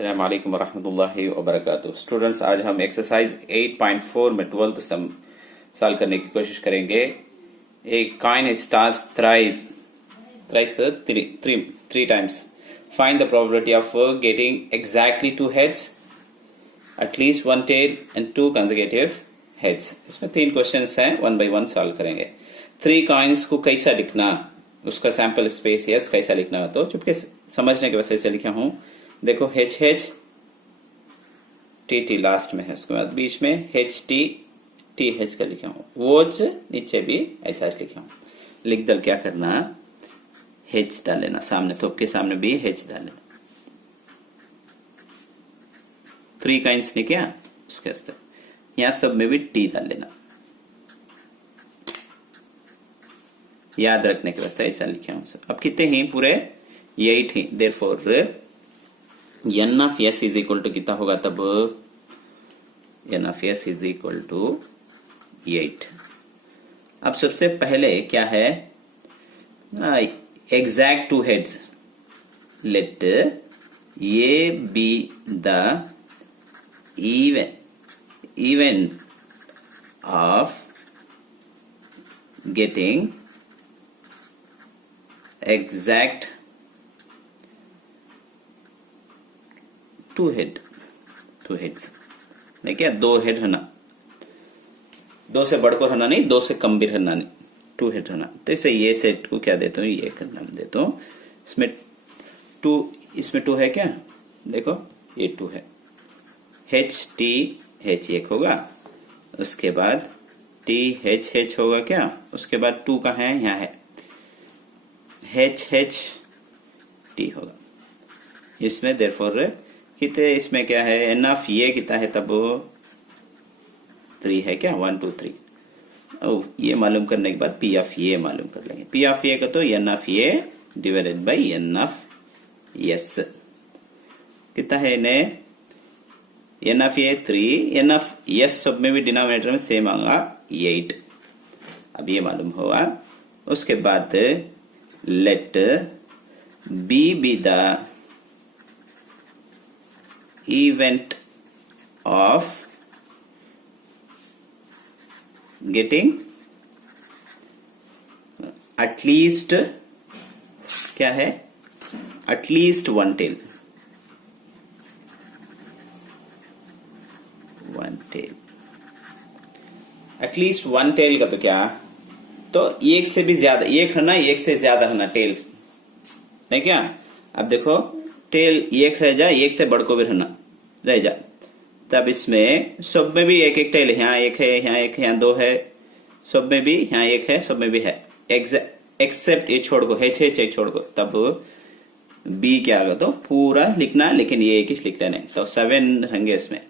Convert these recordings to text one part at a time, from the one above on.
अस्सलाम वालेकुम वरहमतुल्लाहि वबरकातुहू। स्टूडेंट्स, आज हम एक्सरसाइज 8.4 में 12th सम सॉल्व करने की कोशिश करेंगे। एक coin is tossed thrice three times. Find the probability of getting exactly two heads, at least one tail and two consecutive heads. इसमें 3 क्वेश्चंस हैं, 1 by 1 सॉल्व करेंगे। 3 कॉइन्स को कैसा लिखना, उसका सैंपल स्पेस यस कैसा लिखना, तो चुपके समझने के वजह से लिखा हूं। देखो H H T T last में है, उसके बाद बीच में एच टी टी एच का लिखा हूं, वोच नीचे भी ऐसा लिखा हूं। लिख दल क्या करना, एच डाल लेना, सामने थोप के सामने भी एच डाल लेना। 3 काइंस ने क्या उसके वास्ते यहां सब में भी टी डाल लेना, याद रखने के वास्ते ऐसा लिखा हूं। अब कितने ही पूरे 8 ही, therefore n of s is equal to कितना होगा, तब n of s is equal to 8। अब सबसे पहले क्या है, exact two heads, let A be the even of getting exact two heads नहीं क्या, 2 हेड होना, 2 से बढ़कर होना नहीं, 2 से कम भी होना नहीं, 2 हेड होना। तो इसे ये सेट को क्या देता हूँ, ये का नाम देता हूँ। इसमें 2 है क्या, देखो ये 2 है, एच टी एच एक होगा, उसके बाद टी एच एच होगा क्या, उसके बाद 2 का है यहाँ है एच एच टी होगा। इसमें देयरफॉर कितने, इसमें क्या है, एन ऑफ ये कितना है, तब 3 है क्या, 1 2 3। और ये मालूम करने के बाद पी ऑफ ये मालूम कर लेंगे। पी ऑफ ये का तो n of E divided by n of S कितना है, इन्हें एन ऑफ ये 3, एन ऑफ यस सब में भी डिनोमिनेटर में सेम आएगा 8। अब ये मालूम होगा। उसके बाद let B the event of getting at least क्या है, at least one tail at least one tail का तो क्या, तो एक से भी ज्यादा, एक है ना, एक से ज्यादा है ना टेल्स, नहीं क्या। अब देखो टेल एक रह जाए, एक से बढ़ को भी रहना रह जाए, तब इसमें सब में भी एक एक टेल, यहाँ एक है, यहाँ एक है, यहाँ 2 है, सब में भी यहाँ एक है, सब में भी है, एक्सेप्ट ये छोड़ को, है 6 छोड़ को, तब बी क्या होगा, तो पूरा लिखना, लेकिन ये एक ही लिख लेना। तो 7 रहेंगे इसमें,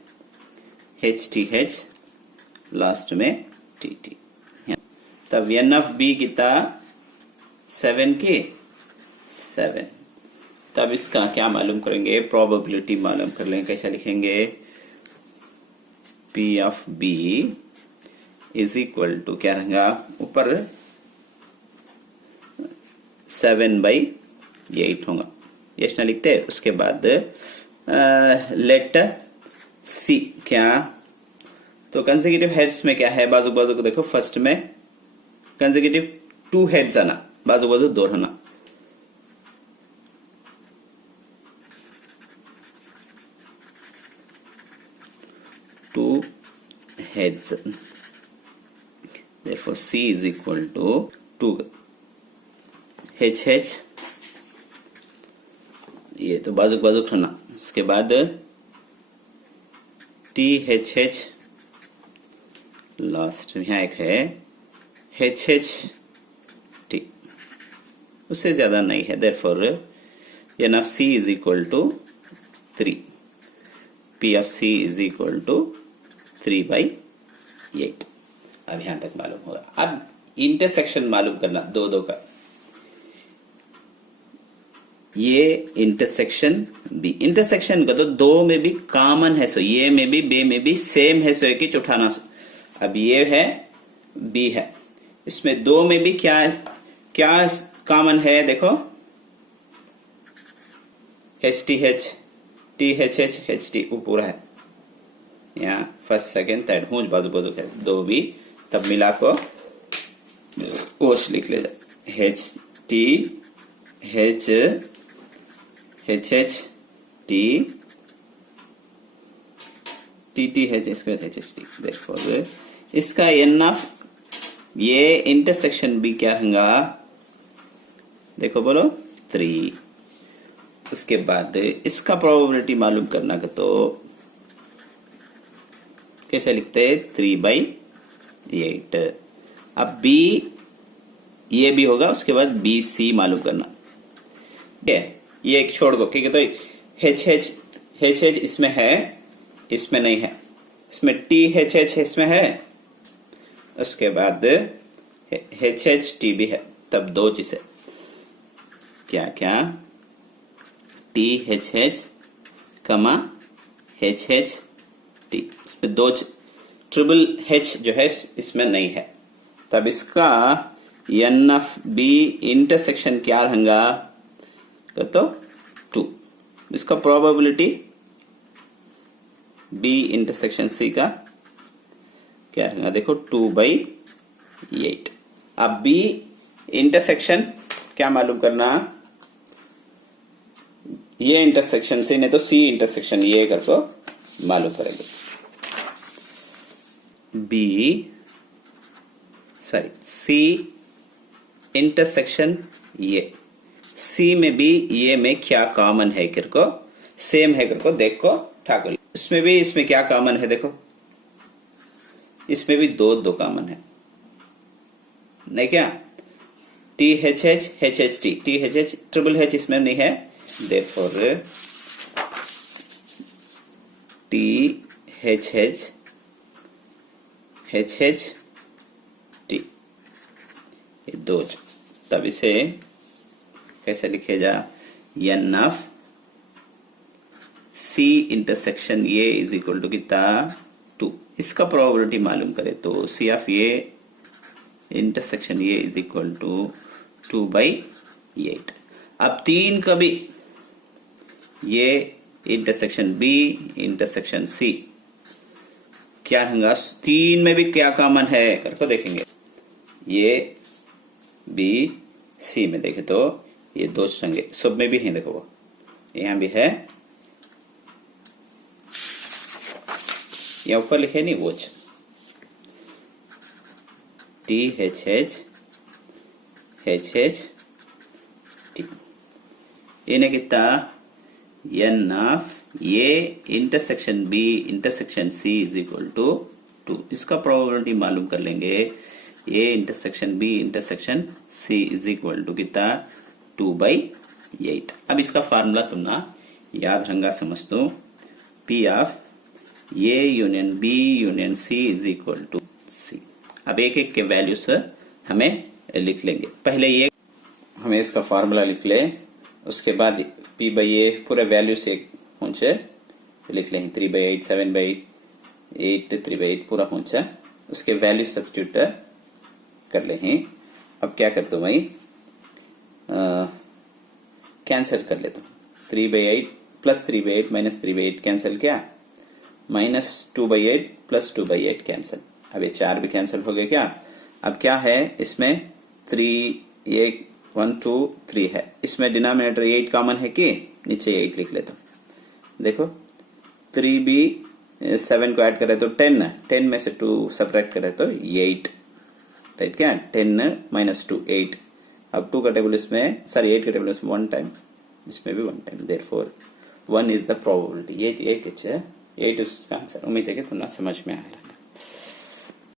एच टी एच लास्ट में टी टी, तब एन ऑफ बी कितना 7 के 7। तब इसका क्या मालूम करेंगे, प्रोबेबिलिटी मालूम कर लेंगे। कैसा लिखेंगे, P of B is equal to क्या रहेगा, ऊपर 7/8 होगा, ये ना लिखते हैं। उसके बाद लेट सी क्या, तो कंसेक्यूटिव हेड्स में क्या है, बाजू बाजू को देखो, फर्स्ट में कंसेक्यूटिव 2 हेड्स आना, बाजू बाजू 2 रहना, two heads, therefore C is equal to 2 HH, ये तो बाजू बाजू खाना। उसके बाद THH लास्ट में यहाँ एक है HHT, उससे ज्यादा नहीं है, therefore N of C is equal to 3, P of C is equal to 3/8। अब यहां तक मालूम होगा। अब इंटरसेक्शन मालूम करना, 2 का, ये इंटरसेक्शन बी, इंटरसेक्शन का तो 2 में भी कॉमन है, सो ये में भी बे में भी सेम है, सो एक ही उठाना। अब ये है बी है, इसमें 2 में भी क्या कॉमन है, देखो H T H THH HT वो पूरा है यहाँ फर्स्ट सेकेंड थर्ड हूँ बाजू बाजू है दो भी तब मिला को ओश लिख ले HTHHHT TTHH therefore इसका n ऑफ ये इंटरसेक्शन भी क्या होगा देखो बोलो 3। उसके बाद इसका प्रोबेबिलिटी मालूम करना का तो कैसे लिखते हैं 3/8। अब B ये भी होगा उसके बाद BC मालूम करना ठीक है ये एक छोड़ दो ठीक है तो HH इसमें है इसमें नहीं है इसमें THH इसमें है उसके बाद HHT भी है तब दो चीजें क्या क्या THH कमा HHT इसमें दो ट्रिपल H जो है इसमें नहीं है तब इसका n ऑफ B इंटरसेक्शन क्या रहेगा तो 2। इसका प्रोबेबिलिटी B इंटरसेक्शन C का क्या रहेगा देखो 2/8। अब B इंटरसेक्शन क्या मालूम करना ये इंटरसेक्शन से नहीं तो C इंटरसेक्शन ये करको मालूम करेंगे C इंटरसेक्शन ये C में भी ये में क्या कॉमन है करको सेम है करको देखो ठाकुर इसमें भी इसमें क्या कॉमन है देखो इसमें भी दो कॉमन है नहीं क्या THH HHT THH triple H इसमें नहीं है therefore THH HHT ये दो तब इसे कैसे लिखे जा n ऑफ C इंटरसेक्शन ये इज इक्वल टू कितना 2। इसका प्रोबेबिलिटी मालूम करे तो C ऑफ ये इंटरसेक्शन ये इज इक्वल टू 2/8। अब 3 का भी ये इंटरसेक्शन B इंटरसेक्शन C क्या होगा 3 में भी क्या कॉमन है करके देखेंगे ये B C में देखे तो ये दो संगे सब में भी है देखो वो यहां भी है यहाँ ऊपर लिखे नहीं वो THH HHT इन्हें कितना n of A intersection B intersection C is equal to 2। इसका प्रोबेबिलिटी मालूम कर लेंगे A intersection B intersection C is equal to कितना 2/8। अब इसका फार्मूला तुमना याद रंगा समझ दो P of A union B union C is equal to C। अब एक एक के वैल्यूज हमें लिख लेंगे पहले ये हमें इसका फार्मूला लिख ले उसके बाद P/A पूरे वैल्यू से पहुंचे लिख लें 3/8 7/8 3/8 पूरा पहुंचा उसके वैल्यू सब्स्टिट्यूट कर ले हैं। अब क्या करते हो भाई कैंसिल कर लेता हूँ 3/8 प्लस 3/8 माइनस 3/8 कैंसिल क्या माइनस 2/8 प्लस 2/8 कैंसिल। अब ये 4 भी कैंसिल हो गए क्या। अब क्या है इसमें 3 1 2 3 है इसमें डिनोमिनेटर 8 कॉमन है कि नीचे 8 लिख लेता हूँ देखो 3 भी 7 को ऐड करे तो 10 में से 2 सब्ट्रैक्ट करे तो 8 राइट क्या 10 माइनस 2 8। अब 2 का टेबल इसमें सॉरी 8 का टेबल इसमें 1 टाइम इसमें भी 1 time therefore 1 is the probability ये किच है 8 उसका आंसर। उम्मीद है कि तुम्हें समझ में आएगा।